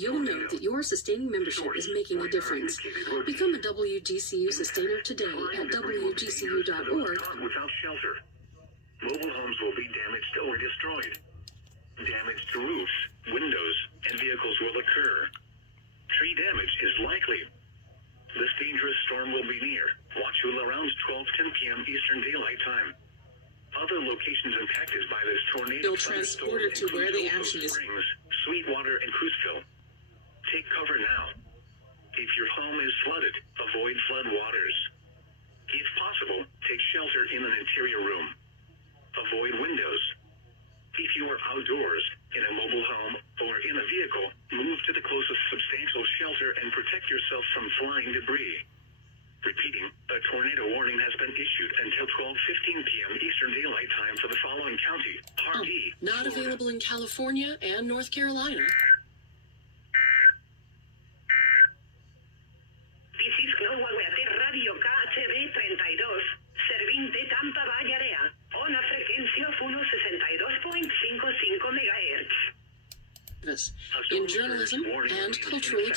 You'll know that your sustaining membership is making a difference. Become a WGCU sustainer today at WGCU.org. Without shelter, mobile homes will be damaged or destroyed. Damage to roofs, windows, and vehicles will occur. Tree damage is likely. This dangerous storm will be near. Watch will around 12:10 p.m. Eastern Daylight Time. Other locations impacted by this tornado. They'll transport it to where the action is. Springs, Sweetwater, and Cruiseville. Take cover now. If your home is flooded, avoid flood waters. If possible, take shelter in an interior room. Avoid windows. If you are outdoors, in a mobile home, or in a vehicle, move to the closest substantial shelter and protect yourself from flying debris. Repeating, a tornado warning has been issued until 12:15 p.m. Eastern Daylight Time for the following county: Hardee, Not available in California and North Carolina. This is Global Radio KHB 32, servint de Tampa Bay Area, on a frecuencia of 162.55 MHz. In journalism and cultural